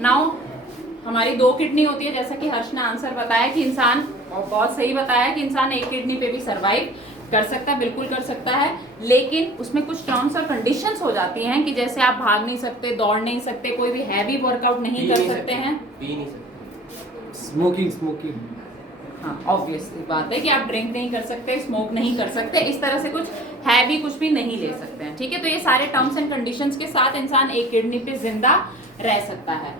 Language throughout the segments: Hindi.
नाउ हमारी 2 किडनी होती है, जैसा कि हर्ष ने आंसर बताया कि इंसान, और बहुत सही बताया कि इंसान एक किडनी पे भी सरवाइव कर सकता है, बिल्कुल कर सकता है, लेकिन उसमें कुछ टर्म्स और कंडीशंस हो जाती हैं कि जैसे आप भाग नहीं सकते, दौड़ नहीं सकते, कोई भी हैवी वर्कआउट नहीं कर सकते हैं, पी नहीं सकते, स्मोकिंग। हाँ ऑब्वियसली बात है कि आप ड्रिंक नहीं कर सकते, स्मोक नहीं कर सकते, इस तरह से कुछ हैवी कुछ भी नहीं ले सकते हैं, ठीक है। तो ये सारे टर्म्स एंड कंडीशंस के साथ इंसान एक किडनी पे जिंदा रह सकता है।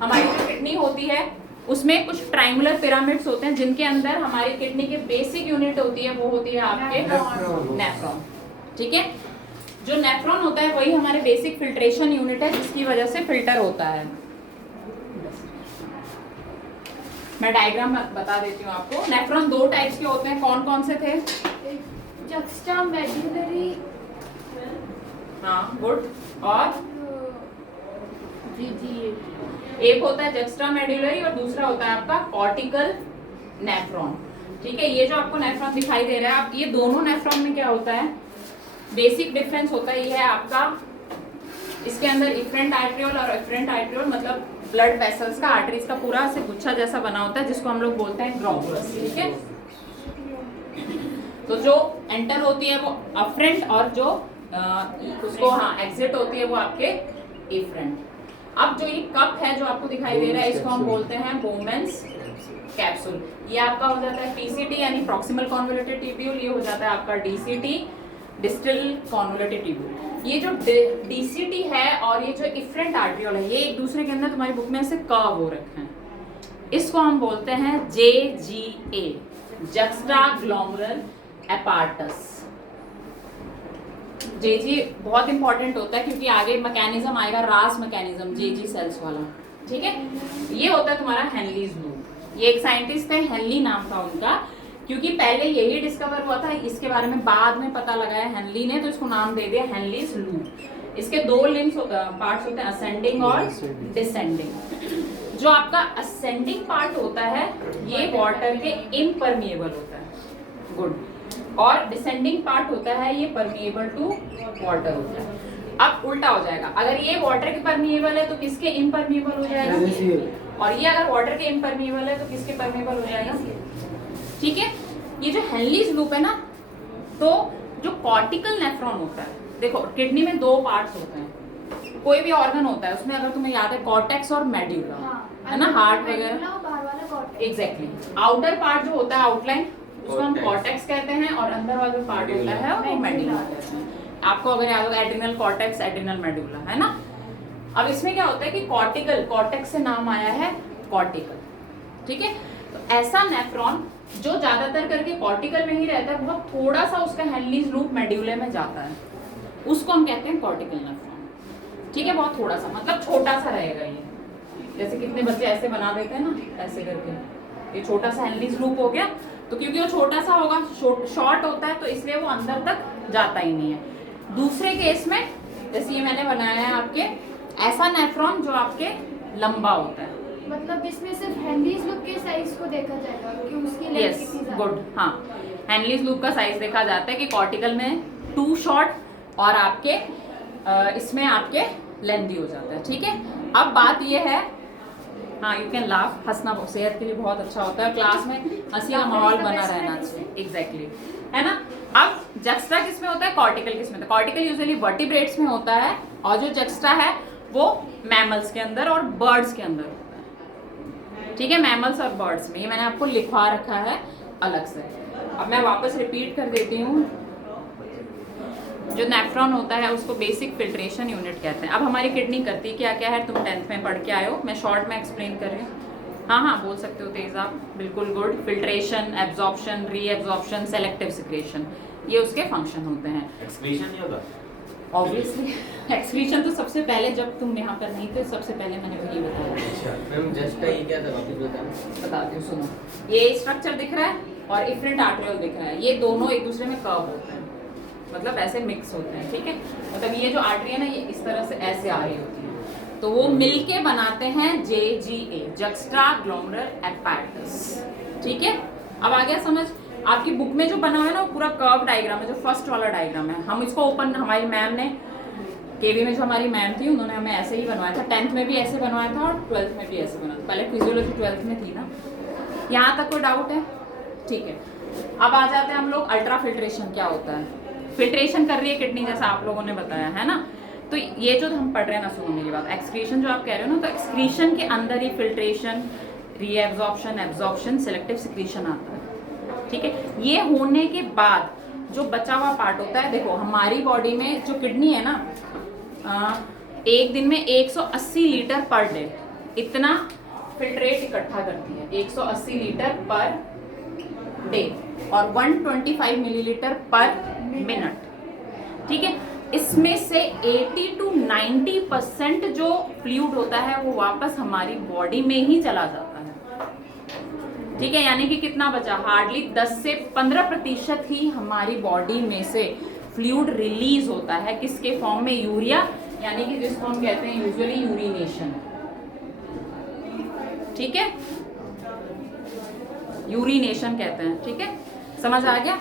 हमारी जो किडनी होती है उसमें कुछ ट्रायंगुलर पिरामिड्स होते हैं, जिनके अंदर हमारी किडनी की बेसिक यूनिट होती है, वो होती है आपके नेफ्रॉन, ठीक है। जो नेफ्रॉन होता है वही हमारे बेसिक फिल्ट्रेशन यूनिट है, जिसकी वजह से फिल्टर होता है। मैं डायग्राम बता देती हूँ आपको। नेफ्रॉन 2 टाइप्स के होते हैं, कौन कौन से थे? जक्स्टा मेडुलरी, हाँ गुड, और जी एक होता है जक्स्ट्रा मेडुलरी और दूसरा होता है आपका कॉर्टिकल नेफ्रॉन, ठीक है। ये जो आपको नेफ्रॉन दिखाई दे रहा है, आप ये दोनों नेफ्रॉन में क्या होता है, बेसिक डिफरेंस होता है, ये है आपका, इसके अंदर इफरेंट आर्ट्रियोल और एफरेंट आर्ट्रियोल, मतलब ब्लड वेसल्स का, आर्टरीज का पूरा से गुच्छा जैसा बना होता है, जिसको हम लोग बोलते हैं ग्लोबुलस, ठीक है। तो जो एंटर होती है वो अफरेंट और जो उसको हाँ एग्जिट होती है वो आपके इफरेंट। अब जो ये कप है जो आपको दिखाई दे रहा है, इसको हम बोलते हैं बोमेंस कैप्सूल। ये आपका हो जाता है पीसीटी यानी प्रॉक्सिमल कॉन्वोल्यूटेड ट्यूब्यूल, ये हो जाता है आपका डीसीटी डिस्टल कॉन्वोल्यूटेड ट्यूब्यूल। ये जो डीसीटी है और ये जो इफरेंट आर्ट्रियोल है, ये एक दूसरे के अंदर तुम्हारी बुक में ऐसे कर्व हो रखे हैं, इसको हम बोलते हैं JGA, जक्स्टा ग्लोमेरुलर एपार्टस। जेजी बहुत इंपॉर्टेंट होता है क्योंकि आगे मैकेनिज्म आएगा, रास मैकेनिज्म, जेजी सेल्स वाला, ठीक है। ये होता है तुम्हारा हेनलीज लूप। ये एक साइंटिस्ट थे, हेनली नाम था उनका, क्योंकि पहले यही डिस्कवर हुआ था, इसके बारे में बाद में पता लगाया हेनली ने, तो इसको नाम दे दिया हेनलीज लूप। इसके 2 लिम्स पार्ट्स होते हैं, असेंडिंग और डिसेंडिंग। जो आपका असेंडिंग पार्ट होता है ये वाटर के इम्परमिएबल होता है, गुड, और डिसेंडिंग पार्ट होता है ये परमिएबल टू वाटर होता है। अब उल्टा हो जाएगा, अगर ये वाटर के परमिएबल है तो किसके इम्परमिएबल हो जाएगा, और ये अगर वाटर के इम्परमिएबल है तो किसके परमिएबल हो जाएगा, ठीक है। ये जो हेनलीज लूप है ना, तो जो कॉर्टिकल नेफ्रॉन होता है, देखो किडनी में 2 पार्ट्स होते हैं, कोई भी ऑर्गन होता है उसमें, अगर तुम्हें याद है कॉर्टेक्स और मेड्यूला, है ना, हार्ट वगैरह, एग्जैक्टली। आउटर पार्ट जो होता है आउटलाइन, उसको हम कॉर्टेक्स कहते हैं, और अंदर वाला जो पार्ट होता है वो मेडुला कहते हैं। आपको अगर याद होगा एड्रिनल कॉर्टेक्स, एड्रिनल मेडुला, है ना। अब इसमें क्या होता है कि कॉर्टिकल, कॉर्टेक्स से नाम आया है कॉर्टिकल, ठीक है। तो ऐसा नेफ्रॉन जो ज्यादातर करके कॉर्टिकल में ही रहता है, बहुत थोड़ा सा उसका हेनलीज लूप मेडुले में जाता है, उसको हम कहते हैं कॉर्टिकल नेफ्रॉन, ठीक है। बहुत थोड़ा सा, मतलब छोटा सा रहेगा ये, जैसे कितने बच्चे ऐसे बना देते हैं ना, ऐसे करके, ये छोटा सा हेनलीज लूप हो गया। तो क्योंकि वो छोटा सा होगा, शॉर्ट होता है, तो इसलिए वो अंदर तक जाता ही नहीं है। दूसरे केस में जैसे ये मैंने बनाया है आपके, ऐसा नेफ्रॉन जो आपके लंबा होता है, मतलब इसमें सिर्फ हेनलीज लूप के साइज को देखा जाएगा कि उसकी लेंथ कितनी ज्यादा है। गुड, हाँ हेनलीज लूप का साइज देखा जाता है कि कॉर्टिकल में 2 शॉर्ट और आपके इसमें आपके लेंथी हो जाता है, ठीक है। अब बात ये है, हाँ यू कैन लाफ, हंसना सेहत के लिए बहुत अच्छा होता है, क्लास में हंसी का माहौल बना रहना चाहिए, एग्जैक्टली, है ना। अब जक्स्ट्रा किसमें होता है, कॉर्टिकल किसमें होता है? कॉर्टिकल यूजुअली वर्टिब्रेट्स में होता है, और जो जक्स्ट्रा है वो मैमल्स के अंदर और बर्ड्स के अंदर होता है, ठीक है, मैमल्स और बर्ड्स में। ये मैंने आपको लिखवा रखा है अलग से। अब मैं वापस रिपीट कर देती हूँ, जो नेफ्रॉन होता है उसको बेसिक फिल्ट्रेशन यूनिट कहते हैं। अब हमारी किडनी करती क्या क्या है, तुम 10th में पढ़ के आए हो, मैं शॉर्ट में एक्सप्लेन कर रही हूँ। हाँ हाँ बोल सकते हो तेज आप, बिल्कुल good. Filtration, absorption, reabsorption, selective secretion, ये उसके फंक्शन होते हैं। एक्सक्रीशन नहीं होता? ऑब्वियसली एक्सक्रीशन तो सबसे पहले, जब तुम यहाँ पर नहीं थे सबसे पहले मैंने वही बताया। अच्छा मैम, जस्ट ये क्या था वापस बताना? बताती हूँ, सुनो। ये स्ट्रक्चर दिख रहा है और इफरेंट आर्टरियोल दिख रहा है, ये दोनों एक दूसरे में कर्व होते हैं, मतलब ऐसे मिक्स होते हैं, ठीक है। मतलब ये जो आर्टरी है ना, ये इस तरह से ऐसे आ रही होती है, तो वो मिलके बनाते हैं JGA, जक्स्ट्रा ग्लोमेरुलर एपार्टस, ठीक है। अब आ गया समझ? आपकी बुक में जो बना हुआ है ना, वो पूरा कर्व डायग्राम है, जो फर्स्ट वाला डायग्राम है। हम इसको ओपन, हमारी मैम ने केवी में जो हमारी मैम थी उन्होंने हमें ऐसे ही बनवाया था, 10th में भी ऐसे बनवाया था और 12th में भी ऐसे बनवाया था। पहले फिजियोलॉजी 12th में थी ना। यहाँ तक कोई डाउट है? ठीक है, अब आ जाते हैं हम लोग अल्ट्रा फिल्ट्रेशन क्या होता है। फिल्ट्रेशन कर रही है किडनी जैसा आप लोगों ने बताया है ना, तो ये जो हम पढ़ रहे हैं ना, सुनो मेरी बात, एक्सक्रीशन जो आप कह रहे हो ना, तो एक्सक्रीशन के अंदर ही filtration, reabsorption, absorption, selective secretion आता है। ठीक है, ये होने के बाद जो बचा हुआ पार्ट होता है, देखो हमारी बॉडी में जो किडनी है ना, एक दिन में 180 लीटर पर डे इतना फिल्ट्रेट इकट्ठा करती है, 180 लीटर पर डे और 125 मिलीलीटर पर मिनट। ठीक है, इसमें से 80 to 90% जो फ्लूइड होता है वो वापस हमारी बॉडी में ही चला जाता है। ठीक है, यानी कि कितना बचा, हार्डली 10 से 15% ही हमारी बॉडी में से फ्लूइड रिलीज होता है। किसके फॉर्म में? यूरिया, यानी कि जिसको हम कहते हैं यूजुअली यूरिनेशन। ठीक है, यूरिनेशन कहते हैं। ठीक है, समझ आ गया?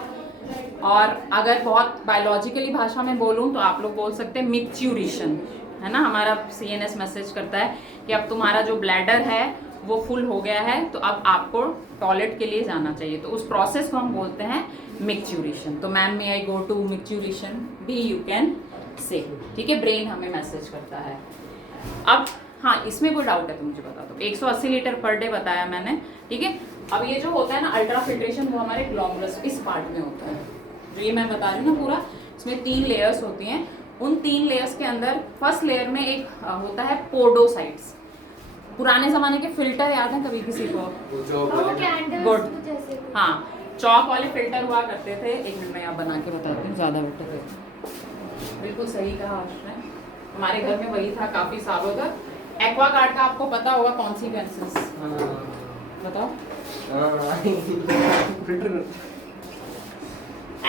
और अगर बहुत बायोलॉजिकली भाषा में बोलूं तो आप लोग बोल सकते हैं मिक्चुरेशन, है ना। हमारा सीएनएस मैसेज करता है कि अब तुम्हारा जो ब्लैडर है वो फुल हो गया है, तो अब आपको टॉयलेट के लिए जाना चाहिए, तो उस प्रोसेस को हम बोलते हैं मिक्चुरेशन। तो ma'am may I go to micturition भी यू कैन से। ठीक है, ब्रेन हमें मैसेज करता है। अब हाँ, इसमें कोई डाउट है तो मुझे बता दो। 180 लीटर पर डे बताया मैंने। ठीक है, अब ये जो होता है ना अल्ट्रा फिल्ट्रेशन, वो हमारे ग्लोमेरुलस इस पार्ट में होता है, जो ये मैं बता रही हूँ ना पूरा। इसमें 3 लेयर्स होती हैं। उन 3 लेयर्स के अंदर फर्स्ट लेयर में एक होता है पोडोसाइट्स। पुराने जमाने के फिल्टर याद है कभी किसी को? वो कैंडल्स गुड, जैसे। हाँ, चौक वाले फिल्टर हुआ करते थे। एक मिनट में आप बना के बताती हूँ, ज़्यादा बेटर है। बिल्कुल सही कहा आपने, हमारे घर में वही था काफ़ी सालों तक। एक्वागार्ड का आपको पता होगा कॉन्सिक्वेंसेस, बताओ।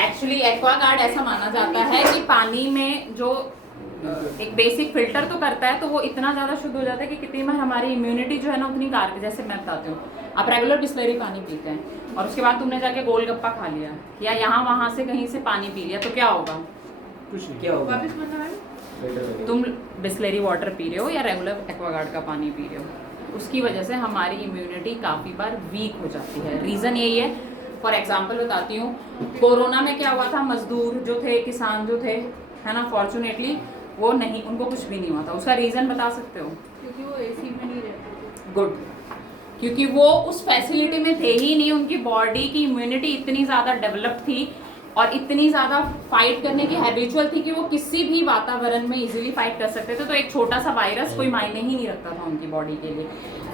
एक्चुअली एक्वागार्ड ऐसा माना जाता है कि पानी में जो एक बेसिक फिल्टर तो करता है, तो वो इतना ज़्यादा शुद्ध हो जाता है कि कितनी बार हमारी इम्यूनिटी जो है ना उतनी कारगर। जैसे मैं बताती हूँ, आप रेगुलर बिस्लरी पानी पीते हैं और उसके बाद तुमने जाके गोलगप्पा खा लिया या यहाँ वहाँ से कहीं से पानी पी लिया, तो क्या होगा? कुछ नहीं, क्या होगा? वापस बनना है। तुम बिस्लरी वाटर पी रहे हो या रेगुलर एक्वागार्ड का पानी पी रहे हो, उसकी वजह से हमारी इम्यूनिटी काफ़ी बार वीक हो जाती है। रीज़न यही है। फॉर एग्जांपल बताती हूँ, कोरोना में क्या हुआ था, मजदूर जो थे, किसान जो थे, है ना, फॉर्चुनेटली वो नहीं, उनको कुछ भी नहीं हुआ था। उसका रीज़न बता सकते हो? क्योंकि वो एसी में नहीं रहते थे। गुड, क्योंकि वो उस फैसिलिटी में थे ही नहीं। उनकी बॉडी की इम्यूनिटी इतनी ज़्यादा डेवलप थी और इतनी ज़्यादा फाइट करने की हैबिचुअल थी कि वो किसी भी वातावरण में इजीली फाइट कर सकते थे। तो एक छोटा सा वायरस कोई मायने ही नहीं रखता था उनकी बॉडी के लिए।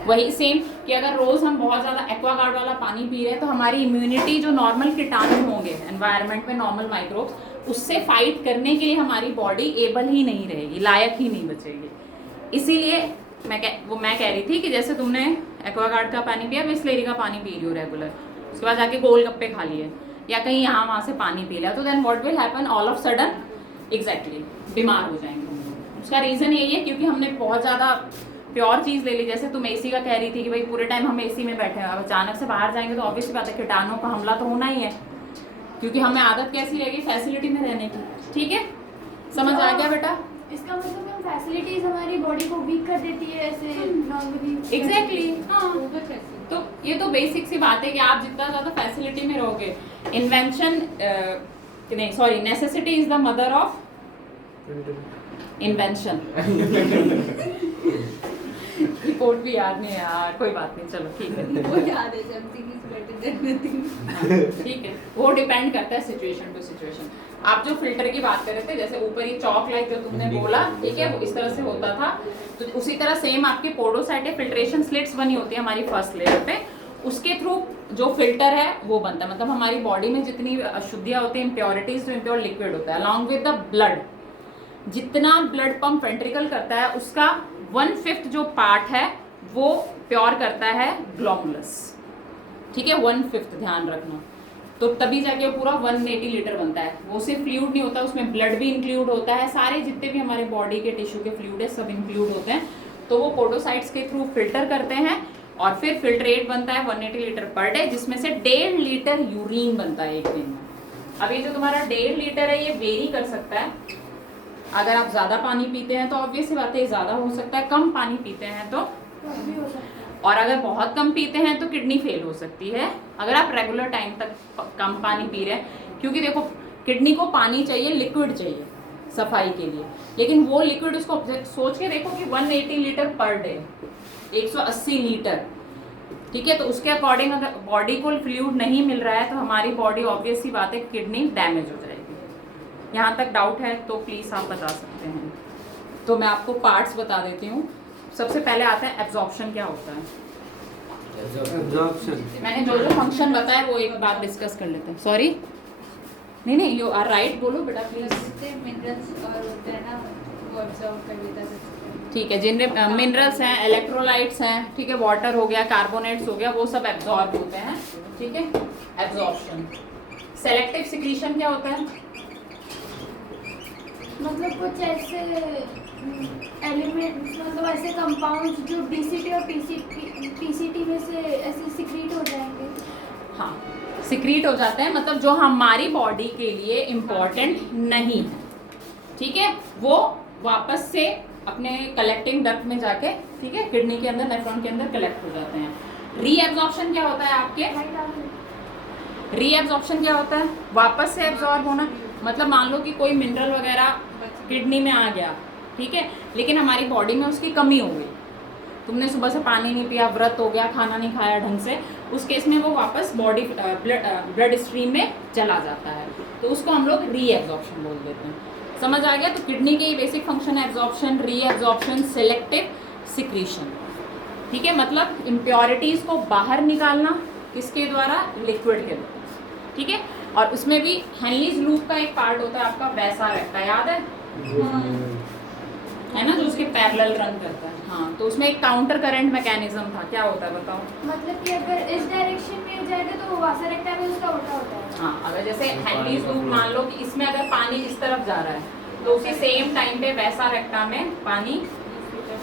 वही सेम कि अगर रोज़ हम बहुत ज़्यादा एक्वागार्ड वाला पानी पी रहे हैं तो हमारी इम्यूनिटी जो नॉर्मल कीटाणु होंगे एनवायरनमेंट में, नॉर्मल माइक्रोब्स, उससे फाइट करने के लिए हमारी बॉडी एबल ही नहीं रहेगी, लायक ही नहीं बचेगी। इसीलिए मैं कह रही थी कि जैसे तुमने एक्वागार्ड का पानी पिया, बिस्लेरी का पानी पी रही हो रेगुलर, उसके बाद जाके गोलगप्पे खा लिए या कहीं यहाँ वहाँ से पानी पी लिया, तो then what will happen, all of sudden exactly बीमार हो जाएंगे। उसका रीज़न यही है क्योंकि हमने बहुत ज़्यादा प्योर चीज़ ले ली। जैसे तुम एसी का कह रही थी कि भाई पूरे टाइम हम एसी में बैठे हैं, अब अचानक से बाहर जाएंगे तो ऑब्वियसली बात है कीटाणुओं का हमला तो होना ही है, क्योंकि हमें आदत कैसी रहेगी फैसिलिटी में रहने की। ठीक है, समझ आ गया बेटा? इसका मतलब हम फैसिलिटीज हमारी बॉडी को वीक कर देती है ऐसे नॉर्मली। एग्जैक्टली, हाँ। तो ये तो बेसिक सी बात है कि आप जितना ज़्यादा फैसिलिटी में रहोगे, इन्वेंशन नहीं sorry necessity is the mother of invention. Report भी याद नहीं है यार, कोई बात नहीं, चलो ठीक है। वो याद है, something is better than nothing. ठीक है, वो डिपेंड करता है सिचुएशन टू सिचुएशन। आप जो फिल्टर की बात कर रहे थे, जैसे ऊपर ये चॉक लाइक जो तुमने बोला, ठीक है, वो इस तरह से होता था, तो उसी तरह सेम आपके पोडोसाइट फिल्ट्रेशन स्लिट्स बनी होती है हमारी फर्स्ट लेयर पे, उसके थ्रू जो फिल्टर है वो बनता है। मतलब हमारी बॉडी में जितनी अशुद्धियाँ होती हैं, इम्प्योरिटीज, जो इम्प्योर लिक्विड होता है, अलॉन्ग विद द ब्लड, जितना ब्लड पंप वेंट्रिकल करता है उसका 1/5 जो पार्ट है वो प्योर करता है ग्लोमुलस। ठीक है, 1/5 ध्यान रखना। तो तभी जाके पूरा 180 लीटर बनता है। वो सिर्फ फ्लूइड नहीं होता, उसमें ब्लड भी इंक्लूड होता है, सारे जितने भी हमारे बॉडी के टिश्यू के फ्लूइड है सब इंक्लूड होते हैं। तो वो पोडोसाइट्स के थ्रू फिल्टर करते हैं और फिर फिल्ट्रेट बनता है 180 लीटर पर डे, जिसमें से 1.5 लीटर यूरिन बनता है एक दिन में। अब ये जो तुम्हारा 1.5 लीटर है ये वेरी कर सकता है, अगर आप ज़्यादा पानी पीते हैं तो ऑब्वियस सी बात है ज़्यादा हो सकता है, कम पानी पीते हैं तो तो भी हो सकता है। और अगर बहुत कम पीते हैं तो किडनी फेल हो सकती है अगर आप रेगुलर टाइम तक कम पानी पी रहे हैं। क्योंकि देखो किडनी को पानी चाहिए, लिक्विड चाहिए सफाई के लिए, लेकिन वो लिक्विड उसको सोच के देखो कि 180 लीटर पर डे, 180 लीटर, ठीक है। तो उसके अकॉर्डिंग अगर बॉडी को फ्लूइड नहीं मिल रहा है तो हमारी बॉडी ऑब्वियस सी बात है किडनी डैमेज हो जाएगी। यहाँ तक डाउट है तो प्लीज़ आप बता सकते हैं। तो मैं आपको पार्ट्स बता देती हूँ। सबसे पहले आता है एब्जॉर्प्शन क्या होता है। एब्जॉर्प्शन मैंने जो जो फंक्शन बताया वो एक बार डिस्कस कर लेते हैं। सॉरी नहीं यू आर राइट, बोलो बेटा प्लीज। मिनरल्स और होते हैं ना वो ऑब्जर्व कर लेता है। ठीक है, जिनमें मिनरल्स हैं, इलेक्ट्रोलाइट्स हैं, ठीक है, वाटर हो गया, कार्बोनेट्स हो गया, वो सब एब्जॉर्ब होते हैं, ठीक है। एब्जॉर्प्शन। सेलेक्टिव सिक्रीशन क्या होता है? मतलब कुछ ऐसे एलिमेंट्स, मतलब ऐसे कंपाउंड्स जो डीसीटी और पीसीटी में से ऐसे सिक्रीट हो जाएंगे। हाँ, सिक्रीट हो जाते हैं, मतलब जो हमारी बॉडी के लिए इम्पोर्टेंट नहीं है, ठीक है, वो वापस से अपने कलेक्टिंग डक्ट में जाके, ठीक है, किडनी के अंदर, नेफ्रॉन के अंदर कलेक्ट हो जाते हैं। रीएब्जॉर्प्शन क्या होता है आपके? रीएब्जॉर्प्शन क्या होता है? वापस से एब्जॉर्ब होना। मतलब मान लो कि कोई मिनरल वगैरह किडनी में आ गया, ठीक है, लेकिन हमारी बॉडी में उसकी कमी हो गई, तुमने सुबह से पानी नहीं पिया, व्रत हो गया, खाना नहीं खाया ढंग से, उस केस में वो वापस बॉडी ब्लड स्ट्रीम में चला जाता है, तो उसको हम लोग रीएब्जॉर्प्शन बोल देते हैं। समझ आ गया? तो किडनी के बेसिक फंक्शन है एब्जॉर्प्शन, रीएब्जॉर्प्शन, सिलेक्टिव सिक्रीशन, ठीक है। मतलब इम्प्योरिटीज को बाहर निकालना किसके द्वारा? लिक्विड के द्वारा, ठीक है। और उसमें भी हेनलीज लूप का एक पार्ट होता है आपका, वैसा रहता है, याद है ना, जो उसके पैरेलल रन करता है। हाँ, तो उसमें एक काउंटर करंट मैकेनिज्म था, क्या होता है बताओ? मतलब कि अगर इस डायरेक्शन में जाएगा तो वासा रेक्टा में उसका उल्टा होता है। हाँ, अगर जैसे हेनलीज लूप मान लो कि इसमें अगर पानी इस तरफ जा रहा है तो उसी सेम टाइम पे वैसा रेक्टा में पानी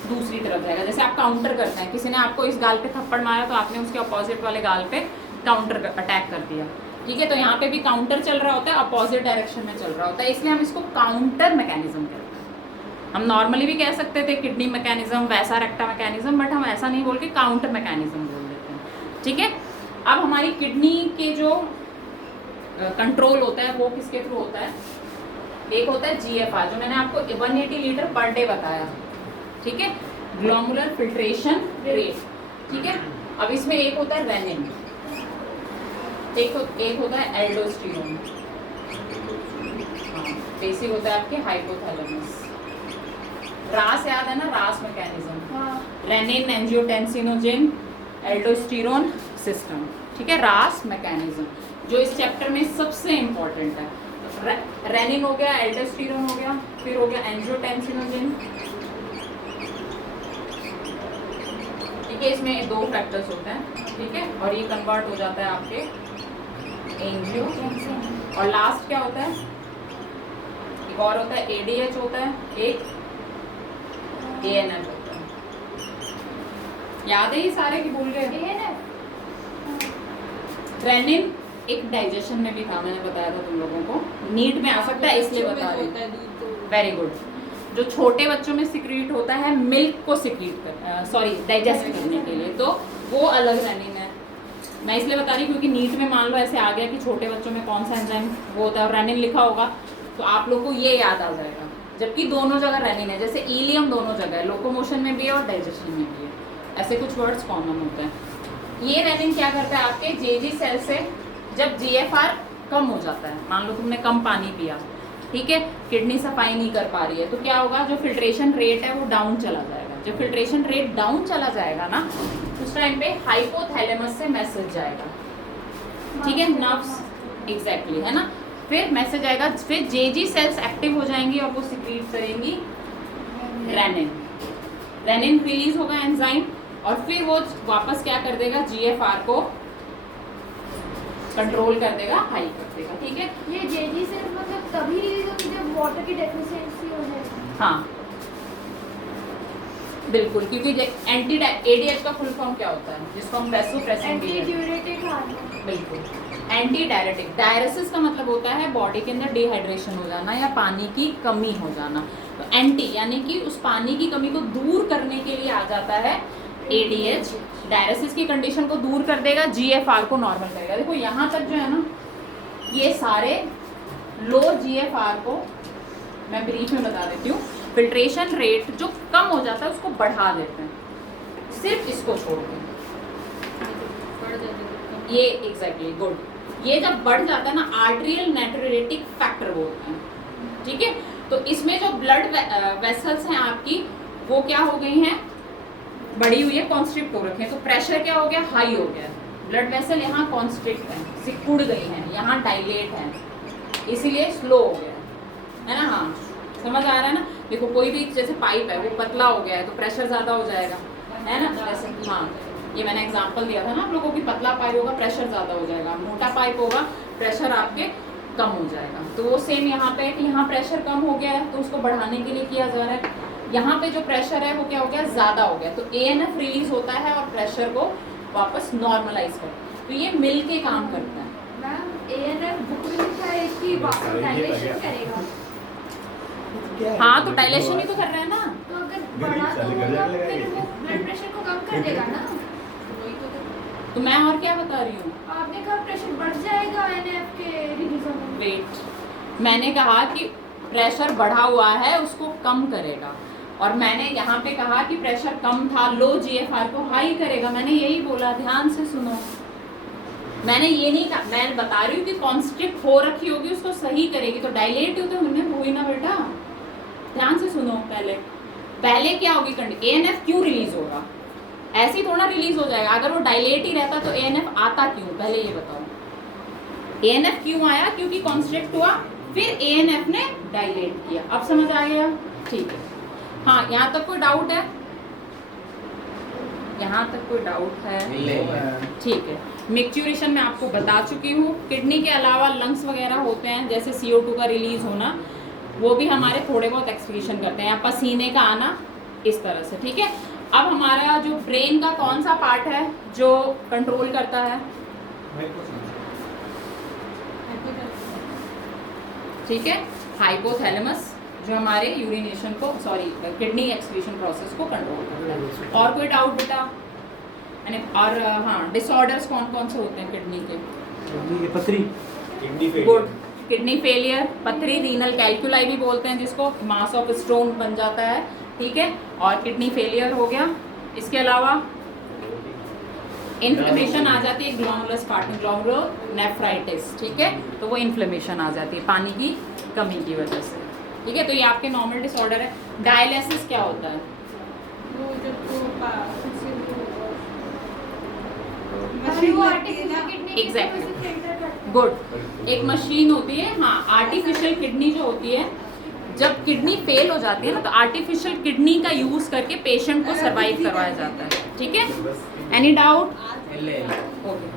दूसरी तरफ जाएगा। जैसे आप काउंटर करते हैं, किसी ने आपको इस गाल पे थप्पड़ मारा तो आपने उसके अपोजिट वाले गाल पे काउंटर अटैक कर दिया, ठीक है। तो यहाँ पे भी काउंटर चल रहा होता है, अपोजिट डायरेक्शन में चल रहा होता है, इसलिए हम इसको काउंटर मैकेनिज्म कहते हैं। हम नॉर्मली भी कह सकते थे किडनी मैकेनिज्म, वैसा रेक्टा मैकेनिज्म, बट हम ऐसा नहीं बोल के काउंटर मैकेनिज्म बोल देते हैं, ठीक है। अब हमारी किडनी के जो कंट्रोल होता है वो किसके थ्रू होता है? एक होता है जीएफआर, जो मैंने आपको 180 लीटर पर डे बताया, ठीक है, ग्लोमुलर फिल्ट्रेशन रेट, ठीक है। अब इसमें एक होता है रेनिन, एक होता है एल्डोस्टेरोन, बेसिक होता है आपके हाइपोथैलेमस। रास याद है ना, RAS mechanism, renin, angiotensinogen, aldosterone system, ठीक है, रास मैकेनिज्म, जो इस चैप्टर में सबसे इम्पोर्टेंट है। रेनिन हो गया, एल्डोस्टेरोन हो गया, फिर हो गया एंजियोटेंसिनोजेन, ठीक है। इसमें दो फैक्टर्स होते हैं, ठीक है, और ये कन्वर्ट हो जाता है आपके एंजियो, और लास्ट क्या होता है? एक और होता है एडीएच होता है, एक एएनएच होता है। याद है ये सारे की भूल गए? रेनिन एक डाइजेशन में भी था, मैंने बताया था तुम लोगों को, नीट में आ सकता है इसलिए बता रही हूँ। Very good. जो छोटे बच्चों में सिक्रीट होता है मिल्क को सिक्रीट कर डाइजेस्ट करने के लिए, तो वो अलग रेनिन है। मैं इसलिए बता रही हूँ क्योंकि नीट में मान लो ऐसे आ गया कि छोटे बच्चों में कौन सा एंजाइम वो होता है और रेनिन लिखा होगा तो आप लोग को ये याद आ जाएगा, जबकि दोनों जगह रेनिन है। जैसे इलियम दोनों जगह है, लोकोमोशन में भी है और डाइजेशन में भी है, ऐसे कुछ वर्ड्स कॉमन होते हैं। ये रेनिन क्या करता है आपके जेजी सेल से, जब जीएफआर कम हो जाता है, मान लो तुमने कम पानी पिया, ठीक है, किडनी सफाई नहीं कर पा रही है, तो क्या होगा? जो फिल्ट्रेशन रेट है वो डाउन चला जाएगा। जब फिल्ट्रेशन रेट डाउन चला जाएगा ना, उस टाइम पे हाइपोथैलेमस से मैसेज जाएगा, ठीक है, नर्व्स, एग्जैक्टली, है ना। फिर मैसेज आएगा, फिर जेजी सेल्स एक्टिव हो जाएंगी और वो सिक्रीट करेंगी रेनिन। रेनिन रिलीज होगा एंजाइम, और फिर वो वापस क्या कर देगा? जीएफआर को कंट्रोल कर देगा, हाई कर देगा, ठीक है। ये जेजी से मतलब तभी रिलीज होगी जब वाटर की डेफिशिएंसी हो जाए। हाँ, बिल्कुल, क्योंकि एंटी एडीएच का फुल फॉर्म क्या होता है, जिसको हम वैसोप्रेसिन भी एंटी कहते हैं। Diuretic hormone. बिल्कुल, एंटी डायरेटिक। डायरेसिस का मतलब होता है बॉडी के अंदर डिहाइड्रेशन हो जाना या पानी की कमी हो जाना। तो एंटी यानी कि उस पानी की कमी को दूर करने के लिए आ जाता है एडीएच। डायरेसिस की कंडीशन को दूर कर देगा, जीएफआर को नॉर्मल करेगा। देखो यहाँ तक जो है ना, ये सारे लो जीएफआर को मैं ब्रीफ में बता देती हूँ। फिल्ट्रेशन रेट जो कम हो जाता है उसको बढ़ा देते हैं, सिर्फ इसको छोड़ के। ये एग्जैक्टली गुड। ये जब बढ़ जाता है ना, आर्टेरियल नाइट्रेटिक फैक्टर बोलते हैं, ठीक है। तो इसमें जो ब्लड वेसल्स हैं आपकी, वो क्या हो गई हैं, बढ़ी हुई है, कॉन्स्ट्रिक्ट हो रखे हैं। तो प्रेशर क्या हो गया, हाई हो गया। ब्लड वेसल यहाँ कॉन्स्ट्रिक्ट है, सिकुड़ गई हैं, यहाँ डायलेट है, इसीलिए स्लो हो गया है ना। हाँ, समझ आ रहा है ना। देखो कोई भी जैसे पाइप है, वो पतला हो गया है तो प्रेशर ज़्यादा हो जाएगा, है ना। जैसे हाँ, ये मैंने एग्जांपल दिया था ना आप लोगों की, पतला पाइप होगा प्रेशर ज़्यादा हो जाएगा, मोटा पाइप होगा प्रेशर आपके कम हो जाएगा। तो वो सेम यहाँ पे है कि यहाँ प्रेशर कम हो गया है तो उसको बढ़ाने के लिए किया जा रहा है। यहाँ पे जो प्रेशर है वो क्या हो गया, ज़्यादा हो गया, तो एएनएफ रिलीज होता है और प्रेशर को वापस नॉर्मलाइज करता है। तो ये मिल के काम करता है। मैम एएनएफ बुक में लिखा है कि वापस डायलेशन करेगा। हाँ, तो डायलेशन ही तो कर रहा है ना। तो अगर बढ़ा तो होगा फिर वो ब्लड प्रेशर को कम कर देगा ना। तो मैं और क्या बता रही हूँ, आपने कहा प्रेशर बढ़ जाएगा एएनएफ के रिलीज होने में। वेट, मैंने कहा कि प्रेशर बढ़ा हुआ है उसको कम करेगा, और मैंने यहाँ पे कहा कि प्रेशर कम था, लो जीएफआर को हाई करेगा। मैंने यही बोला, ध्यान से सुनो। मैंने ये नहीं कहा, मैं बता रही हूँ कि कॉन्स्ट्रिक्ट हो रखी होगी उसको सही करेगी। तो डायलेट तो हमने हुई ना बेटा, ध्यान से सुनो। पहले क्या होगी कंडीशन, एएनएफ क्यों रिलीज होगा, ऐसे ही थोड़ा रिलीज हो जाएगा। अगर वो डायलेट ही रहता तो एएनएफ आता क्यों, पहले ये बताओ। एएनएफ क्यों आया, क्योंकि कॉन्स्ट्रिक्ट हुआ, फिर एएनएफ ने डायलेट किया। अब समझ आ गया, ठीक है। हाँ, यहाँ तक कोई डाउट है, यहाँ तक कोई डाउट है, ठीक है। मिक्चुरेशन मैं आपको बता चुकी हूँ। किडनी के अलावा लंग्स वगैरह होते हैं, जैसे CO2 का रिलीज होना, वो भी हमारे थोड़े बहुत एक्सक्रीशन करते हैं, पसीने का आना, इस तरह से, ठीक है। अब हमारा जो ब्रेन का कौन सा पार्ट है जो कंट्रोल करता है, ठीक है, हाइपोथैलेमस, जो हमारे यूरिनेशन को, सॉरी किडनी एक्सक्रीशन प्रोसेस को कंट्रोल करता है। और कोई डाउट बेटा, मैंने और हाँ, डिसऑर्डर्स कौन कौन से होते हैं किडनी के, पथरी, गुड, किडनी फेलियर, पथरी, रीनल कैल्कुलाई भी बोलते हैं जिसको, मास ऑफ स्टोन बन जाता है, ठीक है, और किडनी फेलियर हो गया। इसके अलावा इन्फ्लेमेशन आ जाती है, ग्लोमेरुलर स्पार्टन, ग्लोमेरुलोनेफ्राइटिस, ठीक है, तो वो इन्फ्लेमेशन आ जाती है पानी की कमी की वजह से, ठीक है। तो ये आपके नॉर्मल डिसऑर्डर है। डायलिसिस क्या होता है, वो जब वो आर्टिफिशियल किडनी Exactly. फिल्टर करते हैं। गुड, एक मशीन होती है, हाँ, आर्टिफिशियल किडनी जो होती है, जब किडनी फेल हो जाती है ना, तो आर्टिफिशियल किडनी का यूज करके पेशेंट को सर्वाइव करवाया जाता है, ठीक है। Any doubt, okay.